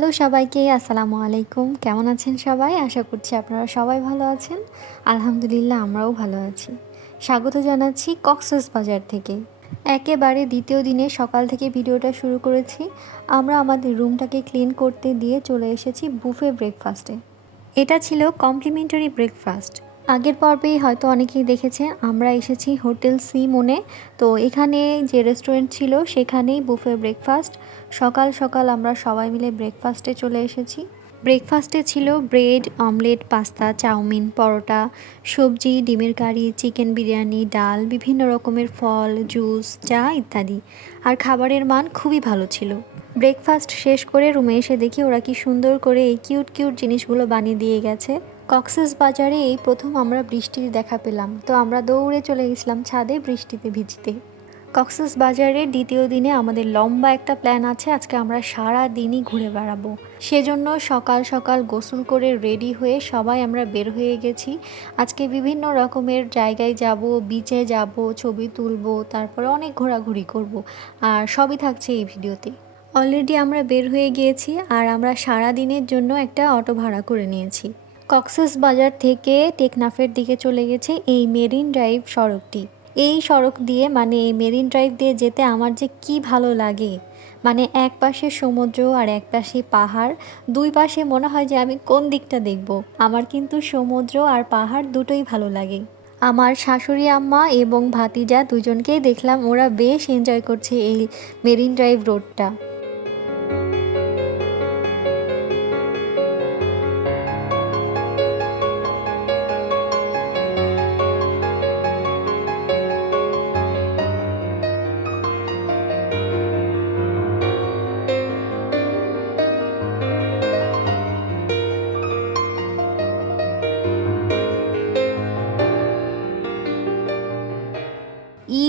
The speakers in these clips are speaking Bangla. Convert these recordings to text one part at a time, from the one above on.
হ্যালো সবাইকে, আসসালামু আলাইকুম। কেমন আছেন সবাই? আশা করছি আপনারা সবাই ভালো আছেন। আলহামদুলিল্লাহ, আমরাও ভালো আছি। স্বাগত জানাচ্ছি কক্সেস বাজার থেকে। একেবারে দ্বিতীয় দিনে সকাল থেকে ভিডিওটা শুরু করেছি। আমরা আমাদের রুমটাকে ক্লিন করতে দিয়ে চলে এসেছি বুফে ব্রেকফাস্টে। এটা ছিল কমপ্লিমেন্টারি ব্রেকফাস্ট। আগের পর্বেই হয়তো অনেকেই দেখেছেন আমরা এসেছি হোটেল সি মনে তো এখানে যে রেস্টুরেন্ট ছিল, সেখানেই বুফে ব্রেকফাস্ট সকাল সকাল আমরা সবাই মিলে ব্রেকফাস্টে চলে এসেছি। ব্রেকফাস্টে ছিল ব্রেড অমলেট পাস্তা চাউমিন, পরোটা, সবজি, ডিমের কারি চিকেন বিরিয়ানি, ডাল, বিভিন্ন রকমের ফল জুস চা ইত্যাদি। আর খাবারের মান খুবই ভালো ছিল। ব্রেকফাস্ট শেষ করে রুমে এসে দেখি ওরা কি সুন্দর করে এই কিউট কিউট জিনিসগুলো বানিয়ে দিয়ে গেছে। কক্সেস বাজারে এই প্রথম আমরা বৃষ্টির দেখা পেলাম। তো আমরা দৌড়ে চলে গেছিলাম ছাদে বৃষ্টিতে ভিজতে। কক্সেস বাজারের দ্বিতীয় দিনে আমাদের লম্বা একটা প্ল্যান আছে, আজকে আমরা সারা দিনই ঘুরে বেড়াবো। সেজন্য সকাল সকাল গোসল করে রেডি হয়ে সবাই আমরা বের হয়ে গেছি। আজকে বিভিন্ন রকমের জায়গায় যাব বিচে যাব, ছবি তুলব, তারপরে অনেক ঘোরাঘুরি করব, আর সবই থাকছে এই ভিডিওতে। অলরেডি আমরা বের হয়ে গিয়েছি, আর আমরা সারা দিনের জন্য একটা অটো ভাড়া করে নিয়েছি। কক্সেস বাজার থেকে টেকনাফের দিকে চলে গেছে এই মেরিন ড্রাইভ সড়কটি। এই সড়ক দিয়ে মানে এই মেরিন ড্রাইভ দিয়ে যেতে আমার যে কি ভালো লাগে মানে এক পাশে সমুদ্র আর এক পাশে পাহাড়, দুই পাশে মনে হয় যে আমি কোন দিকটা দেখব। আমার কিন্তু সমুদ্র আর পাহাড় দুটোই ভালো লাগে। আমার শাশুড়ি, আম্মা এবং ভাতিজা দুজনকেই দেখলাম, ওরা বেশ এনজয় করছে এই মেরিন ড্রাইভ রোডটা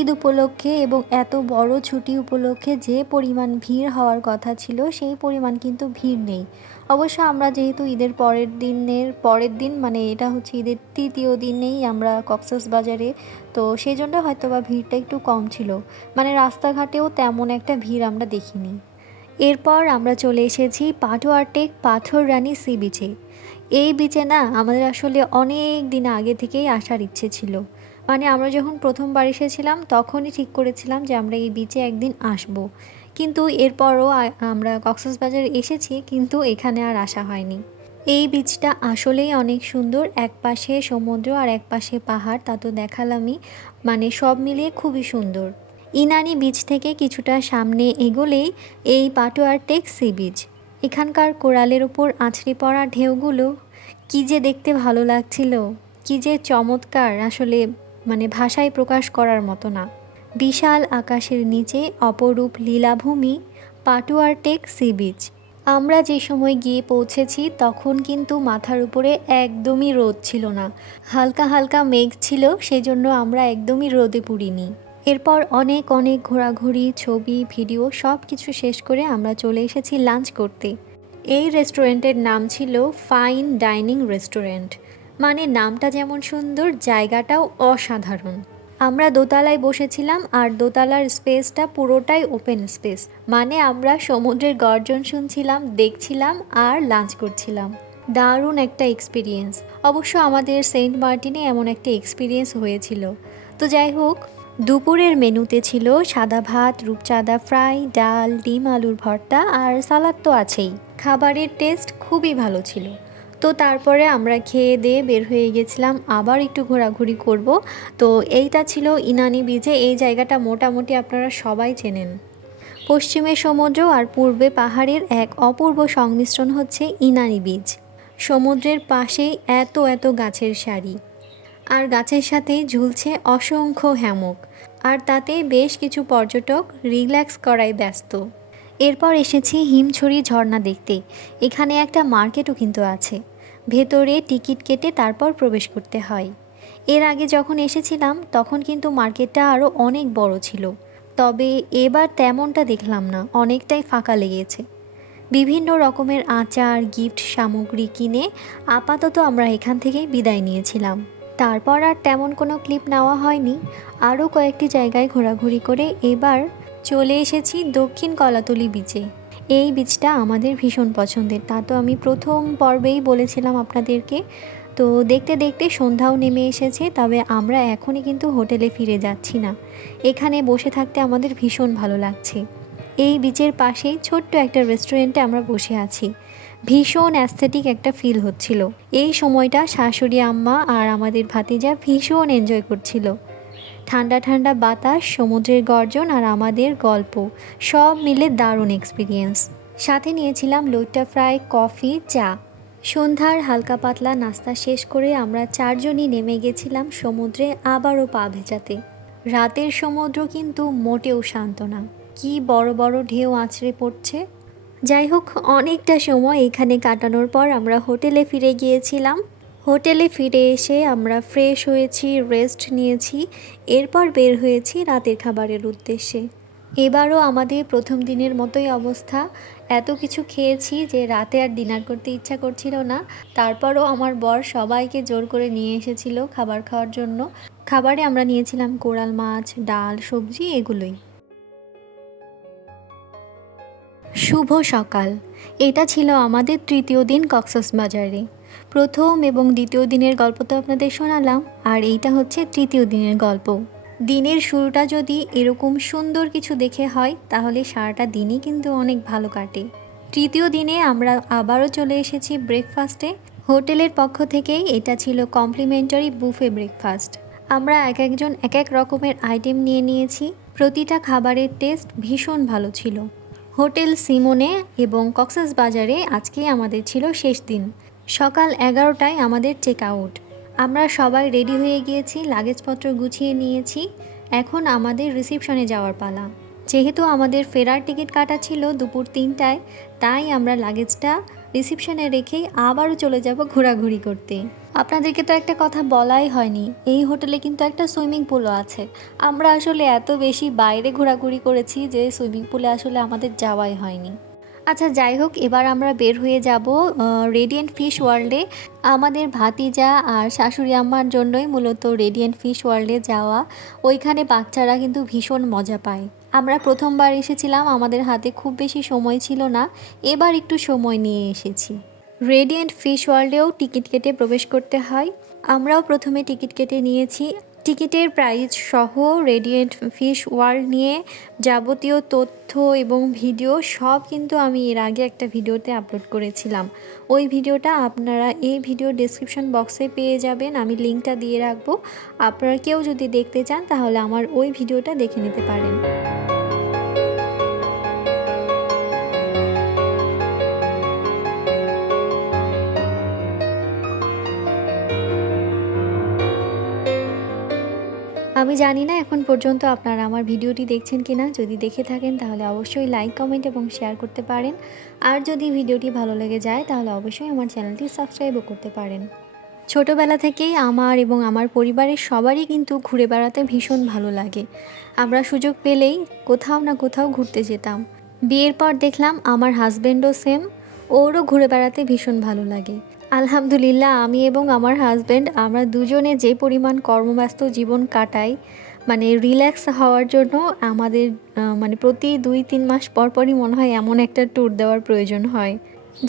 ঈদ উপলক্ষে এবং এত বড় ছুটি উপলক্ষে যে পরিমাণ ভিড় হওয়ার কথা ছিল, সেই পরিমাণ কিন্তু ভিড় নেই। অবশ্য আমরা যেহেতু ঈদের পরের দিনের, পরের দিন মানে এটা হচ্ছে ঈদের তৃতীয় দিনেই আমরা কক্সাস বাজারে, তো সেই জন্য হয়তো বা ভিড়টা একটু কম ছিল। মানে রাস্তাঘাটেও তেমন একটা ভিড় আমরা দেখিনি। এরপর আমরা চলে এসেছি পাটোয়ারটেক পাথর রানী সি বিচে। এই বিচে না, আমাদের আসলে অনেক দিন আগে থেকেই আসার ইচ্ছে ছিল। মানে আমরা যখন প্রথমবার এসেছিলাম, তখনই ঠিক করেছিলাম যে আমরা এই বিচে একদিন আসব। কিন্তু এরপরও আমরা কক্সবাজার এসেছি, কিন্তু এখানে আর আসা হয়নি। এই বীচটা আসলেই অনেক সুন্দর এক পাশে সমুদ্র আর এক পাশে পাহাড়, তা তো দেখালামই। মানে সব মিলিয়ে খুবই সুন্দর। ইনানি বীচ থেকে কিছুটা সামনে এগোলেই এই পাটোয়ার টেক সি বিচ এখানকার কোরালের ওপর আছড়ে পড়া ঢেউগুলো, কী যে দেখতে ভালো লাগছিল, কী যে চমৎকার। আসলে মানে ভাষায় প্রকাশ করার মতো না। বিশাল আকাশের নিচে অপরূপ লীলাভূমি পাটুয়ার টেক সি বিচ। আমরা যে সময় গিয়ে পৌঁছেছি তখন কিন্তু মাথার উপরে একদমই রোদ ছিল না। হালকা হালকা মেঘ ছিল, সেজন্য আমরা একদমই রোদে পুড়িনি। এরপর অনেক অনেক ঘোরাঘুরি, ছবি, ভিডিও সব কিছু শেষ করে আমরা চলে এসেছি লাঞ্চ করতে। এই রেস্টুরেন্টের নাম ছিল ফাইন ডাইনিং রেস্টুরেন্ট। মানে নামটা যেমন সুন্দর, জায়গাটাও অসাধারণ। আমরা দোতলায় বসেছিলাম আর দোতলার স্পেসটা পুরোটাই ওপেন স্পেস। মানে আমরা সমুদ্রের গর্জন শুনছিলাম, দেখছিলাম আর লাঞ্চ করছিলাম। দারুণ একটা এক্সপিরিয়েন্স। অবশ্য আমাদের সেন্ট মার্টিনে এমন একটা এক্সপিরিয়েন্স হয়েছিল। তো যাই হোক, দুপুরের মেনুতে ছিল সাদা ভাত, রূপচাঁদা ফ্রাই, ডাল, ডিম, আলুর ভর্তা আর সালাদ তো আছেই। খাবারের টেস্ট খুবই ভালো ছিল। তো তারপরে আমরা খেয়ে দিয়ে বের হয়ে গেছিলাম, আবার একটু ঘোরাঘুরি করব। তো এইটা ছিল ইনানি বিচে এই জায়গাটা মোটামুটি আপনারা সবাই চেনেন। পশ্চিমে সমুদ্র আর পূর্বে পাহাড়ের এক অপূর্ব সংমিশ্রণ হচ্ছে ইনানি বীচ সমুদ্রের পাশেই এত এত গাছের সারি। আর গাছের সাথে ঝুলছে অসংখ্য হ্যামক। আর তাতে বেশ কিছু পর্যটক রিল্যাক্স করায় ব্যস্ত। এরপর এসেছি হিমছড়ি ঝর্ণা দেখতে। এখানে একটা মার্কেটও কিন্তু আছে। ভেতরে টিকিট কেটে তারপর প্রবেশ করতে হয়। এর আগে যখন এসেছিলাম, তখন কিন্তু মার্কেটটা আরও অনেক বড় ছিল। তবে এবার তেমনটা দেখলাম না, অনেকটাই ফাঁকা লেগেছে। বিভিন্ন রকমের আচার, গিফট সামগ্রী কিনে আপাতত আমরা এখান থেকেই বিদায় নিয়েছিলাম। তারপর আর তেমন কোনো ক্লিপ নেওয়া হয়নি। আরও কয়েকটি জায়গায় ঘোরাঘুরি করে এবার চলে এসেছি দক্ষিণ কলাতলি বিচে এই বীজটা আমাদের ভীষণ পছন্দের। তা তো আমি প্রথম পর্বেই বলেছিলাম আপনাদেরকে। তো দেখতে দেখতে সন্ধ্যাও নেমে এসেছে, তবে আমরা এখনই কিন্তু হোটেলে ফিরে যাচ্ছি না। এখানে বসে থাকতে আমাদের ভীষণ ভালো লাগছে। এই বিচের পাশেই ছোট্ট একটা রেস্টুরেন্টে আমরা বসে আছি। ভীষণ অ্যাস্থেটিক একটা ফিল হচ্ছিল। এই সময়টা শাশুড়ি আম্মা আর আমাদের ভাতিজা ভীষণ এনজয় করছিল। ঠান্ডা ঠান্ডা বাতাস, সমুদ্রের গর্জন আর আমাদের গল্প। সব মিলে দারুণ এক্সপিরিয়েন্স সাথে নিয়েছিলাম লইট্টা ফ্রাই, কফি, চা। সন্ধ্যার হালকা পাতলা নাস্তা শেষ করে আমরা চারজনই নেমে গেছিলাম সমুদ্রে আবারও পা ভেজাতে। রাতের সমুদ্র কিন্তু মোটেও শান্ত না। কি বড় বড় ঢেউ আছড়ে পড়ছে। যাই হোক, অনেকটা সময় এখানে কাটানোর পর আমরা হোটেলে ফিরে গিয়েছিলাম। হোটেলে ফিরে এসে আমরা ফ্রেশ হয়েছি, রেস্ট নিয়েছি, এরপর বের হয়েছি রাতের খাবারের উদ্দেশ্যে। এবারও আমাদের প্রথম দিনের মতোই অবস্থা। এত কিছু খেয়েছি যে রাতে আর ডিনার করতে ইচ্ছা করছিল না। তারপরও আমার বর সবাইকে জোর করে নিয়ে এসেছিল খাবার খাওয়ার জন্য। খাবারে আমরা নিয়েছিলাম কোরাল মাছ, ডাল, সবজি এগুলোই। শুভ সকাল। এটা ছিল আমাদের তৃতীয় দিন কক্সাস বাজারে প্রথম এবং দ্বিতীয় দিনের গল্প তো আপনাদের শোনালাম, আর এইটা হচ্ছে তৃতীয় দিনের গল্প। দিনের শুরুটা যদি এরকম সুন্দর কিছু দেখে হয়, তাহলে সারাটা দিনই কিন্তু অনেক ভালো কাটে। তৃতীয় দিনে আমরা আবারও চলে এসেছি ব্রেকফাস্টে। হোটেলের পক্ষ থেকেই এটা ছিল কমপ্লিমেন্টারি বুফে ব্রেকফাস্ট। আমরা এক একজন এক এক রকমের আইটেম নিয়ে নিয়েছি। প্রতিটা খাবারের টেস্ট ভীষণ ভালো ছিল। হোটেল সিমোনে এবং কক্সাস বাজারে আজকে আমাদের ছিল শেষ দিন। সকাল এগারোটায় আমাদের চেক আউট আমরা সবাই রেডি হয়ে গিয়েছি লাগেজপত্র গুছিয়ে নিয়েছি। এখন আমাদের রিসিপশনে যাওয়ার পালা। যেহেতু আমাদের ফেরার টিকিট কাটা ছিল দুপুর তিনটায়, তাই আমরা লাগেজটা রিসিপশনে রেখেই আবারও চলে যাব ঘোরাঘুরি করতে। আপনাদেরকে তো একটা কথা বলাই হয়নি, এই হোটেলে কিন্তু একটা সুইমিং পুলও আছে। আমরা আসলে এত বেশি বাইরে ঘোরাঘুরি করেছি যে সুইমিং পুলে আসলে আমাদের যাওয়াই হয়নি। আচ্ছা যাই হোক, এবার আমরা বের হয়ে যাব রেডিয়েন্ট ফিশ ওয়ার্ল্ডে আমাদের ভাতিজা আর শাশুড়ি আম্মার জন্যই মূলত রেডিয়েন্ট ফিশ ওয়ার্ল্ডে যাওয়া। ওইখানে বাচ্চারা কিন্তু ভীষণ মজা পায়। আমরা প্রথমবার এসেছিলাম, আমাদের হাতে খুব বেশি সময় ছিল না। এবার একটু সময় নিয়ে এসেছি। রেডিয়েন্ট ফিশ ওয়ার্ল্ডেও টিকিট কেটে প্রবেশ করতে হয়। আমরাও প্রথমে টিকিট কেটে নিয়েছি। টিকিটের প্রাইজ সহ রেডিয়েন্ট ফিশ ওয়ার্ল্ড নিয়ে যাবতীয় তথ্য এবং ভিডিও সব কিন্তু আমি এর আগে একটা ভিডিওতে আপলোড করেছিলাম। ওই ভিডিওটা আপনারা এই ভিডিও ডেসক্রিপশন বক্সে পেয়ে যাবেন। আমি লিঙ্কটা দিয়ে রাখব। আপনারা কেউ যদি দেখতে চান তাহলে আমার ওই ভিডিওটা দেখে নিতে পারেন। আমি জানি না এখন পর্যন্ত আপনারা আমার ভিডিওটি দেখছেন কিনা। যদি দেখে থাকেন, তাহলে অবশ্যই লাইক কমেন্ট এবং শেয়ার করতে পারেন। আর যদি ভিডিওটি ভালো লেগে যায়, তাহলে অবশ্যই আমার চ্যানেলটি সাবস্ক্রাইবও করতে পারেন। ছোটোবেলা থেকেই আমার এবং আমার পরিবারের সবারই কিন্তু ঘুরে বেড়াতে ভীষণ ভালো লাগে। আমরা সুযোগ পেলেই কোথাও না কোথাও ঘুরতে যেতাম। বিয়ের পর দেখলাম আমার হাজব্যান্ডও সেম ওরও ঘুরে বেড়াতে ভীষণ ভালো লাগে। আলহামদুলিল্লাহ, আমি এবং আমার হাজব্যান্ড আমরা দুজনে যে পরিমাণ কর্মব্যস্ত জীবন কাটাই মানে রিল্যাক্স হওয়ার জন্য আমাদের মানে প্রতি দুই, তিন মাস পর পরই মনে হয় এমন একটা ট্যুর দেওয়ার প্রয়োজন হয়।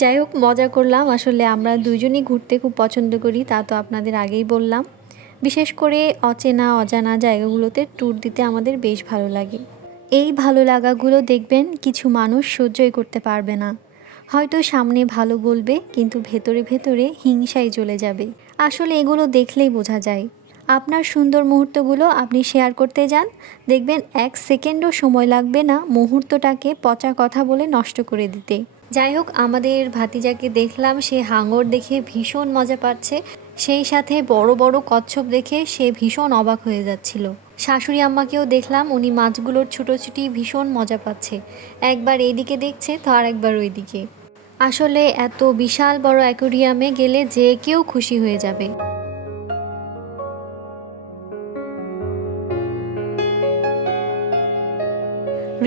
যাই হোক, মজা করলাম। আসলে আমরা দুজনই ঘুরতে খুব পছন্দ করি, তা তো আপনাদের আগেই বললাম। বিশেষ করে অচেনা, অজানা জায়গাগুলোতে ট্যুর দিতে আমাদের বেশ ভালো লাগে। এই ভালো লাগাগুলো দেখবেন কিছু মানুষ সহ্যই করতে পারবে না। হয়তো সামনে ভালো বলবে, কিন্তু ভেতরে ভেতরে হিংসাই চলে যাবে। আসলে এগুলো দেখলেই বোঝা যায়। আপনার সুন্দর মুহূর্তগুলো আপনি শেয়ার করতে যান। দেখবেন এক সেকেন্ডও সময় লাগবে না মুহূর্তটাকে পচা কথা বলে নষ্ট করে দিতে। যাই হোক, আমাদের ভাতিজাকে দেখলাম, সে হাঙর দেখে ভীষণ মজা পাচ্ছে। সেই সাথে বড় বড় কচ্ছপ দেখে সে ভীষণ অবাক হয়ে যাচ্ছিল। শাশুড়ি আম্মাকেও দেখলাম, উনি মাছগুলোর ছুটোছুটি ভীষণ মজা পাচ্ছে। একবার এইদিকে দেখছে, তো আর একবার ওইদিকে। আসলে এত বিশাল বড় অ্যাকোরিয়ামে গেলে যে কেউ খুশি হয়ে যাবে।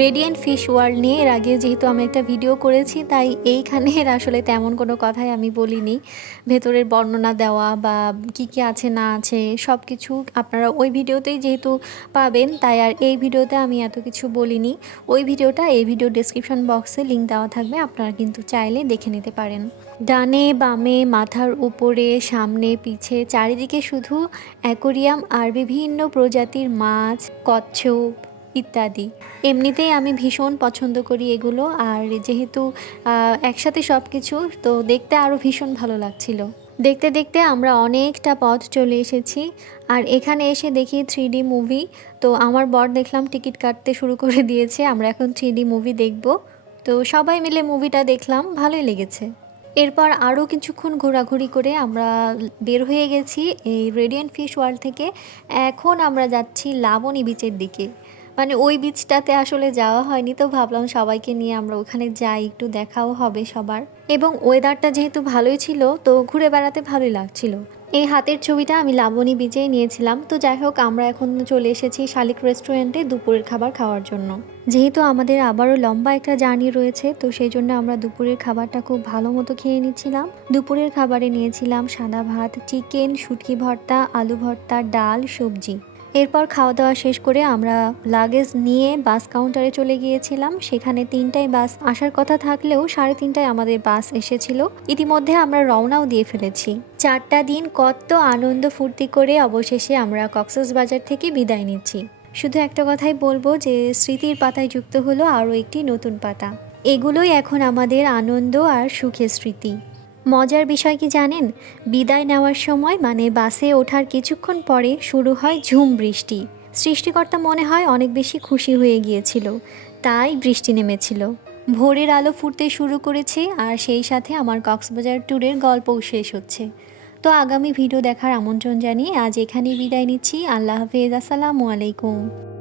রেডিয়েন্ট ফিশ ওয়ার্ল্ড নিয়ে। এর আগে যেহেতু আমি একটা ভিডিও করেছি, তাই এইখানের আসলে তেমন কোনো কথাই আমি বলিনি। ভেতরের বর্ণনা দেওয়া বা কি কি আছে, না আছে সব কিছু আপনারা ওই ভিডিওতেই যেহেতু পাবেন, তাই আর এই ভিডিওতে আমি এত কিছু বলিনি। ওই ভিডিওটা এই ভিডিও ডিসক্রিপশন বক্সে লিঙ্ক দেওয়া থাকবে, আপনারা কিন্তু চাইলে দেখে নিতে পারেন। ডানে বামে মাথার উপরে সামনে পিছে চারিদিকে শুধু অ্যাকোরিয়াম আর বিভিন্ন প্রজাতির মাছ, কচ্ছপ ইত্যাদি। এমনিতেই আমি ভীষণ পছন্দ করি এগুলো, আর যেহেতু একসাথে সব কিছু তো দেখতে আরও ভীষণ ভালো লাগছিল। দেখতে দেখতে আমরা অনেকটা পথ চলে এসেছি, আর এখানে এসে দেখি থ্রি মুভি, তো আমার বর দেখলাম টিকিট কাটতে শুরু করে দিয়েছে, আমরা এখন থ্রি মুভি দেখব। তো সবাই মিলে মুভিটা দেখলাম, ভালোই লেগেছে। এরপর আরও কিছুক্ষণ ঘোরাঘুরি করে আমরা বের হয়ে গেছি এই রেডিয়েন্ট ফিশ ওয়ার্ল্ড থেকে। এখন আমরা যাচ্ছি লাবণী বিচের দিকে। মানে ওই বিচটাতে আসলে যাওয়া হয়নি, তো ভাবলাম সবাইকে নিয়ে আমরা ওখানে যাই, একটু দেখাও হবে সবার। এবং ওয়েদারটা যেহেতু ভালোই ছিল, তো ঘুরে বেড়াতে ভালোই লাগছিল। এই হাতের ছবিটা আমি লাবণী বিচেই নিয়েছিলাম, তো যাই হোক, আমরা এখন চলে এসেছি শালিক রেস্টুরেন্টে দুপুরের খাবার খাওয়ার জন্য। যেহেতু আমাদের আবারও লম্বা একটা জার্নি রয়েছে, তো সেই জন্য আমরা দুপুরের খাবারটা খুব ভালো মতো খেয়ে নিচ্ছিলাম। দুপুরের খাবারে নিয়েছিলাম সাদা ভাত চিকেন শুটকি ভর্তা, আলু ভর্তা, ডাল, সবজি। এরপর খাওয়া দাওয়া শেষ করে আমরা লাগেজ নিয়ে বাস কাউন্টারে চলে গিয়েছিলাম। সেখানে তিনটায় বাস আসার কথা থাকলেও সাড়ে তিনটায় আমাদের বাস এসেছিল। ইতিমধ্যে আমরা রওনাও দিয়ে ফেলেছি। চারটা দিন কত আনন্দ ফুর্তি করে অবশেষে আমরা কক্সবাজার থেকে বিদায় নিচ্ছি। শুধু একটা কথাই বলব যে, স্মৃতির পাতায় যুক্ত হলো আরও একটি নতুন পাতা। এগুলোই এখন আমাদের আনন্দ আর সুখের স্মৃতি। মজার বিষয় কি জানেন? বিদায় নেওয়ার সময় মানে বাসে ওঠার কিছুক্ষণ পরে শুরু হয় ঝুম বৃষ্টি। সৃষ্টিকর্তা মনে হয় অনেক বেশি খুশি হয়ে গিয়েছিল। তাই বৃষ্টি নেমেছিল। ভোরের আলো ফুটতে শুরু করেছে আর সেই সাথে আমার কক্সবাজার ট্যুরের গল্পও শেষ হচ্ছে। তো আগামী ভিডিও দেখার আমন্ত্রণ জানিয়ে আজ এখানেই বিদায় নিচ্ছি। আল্লাহ হাফেজ। আসসালামু আলাইকুম।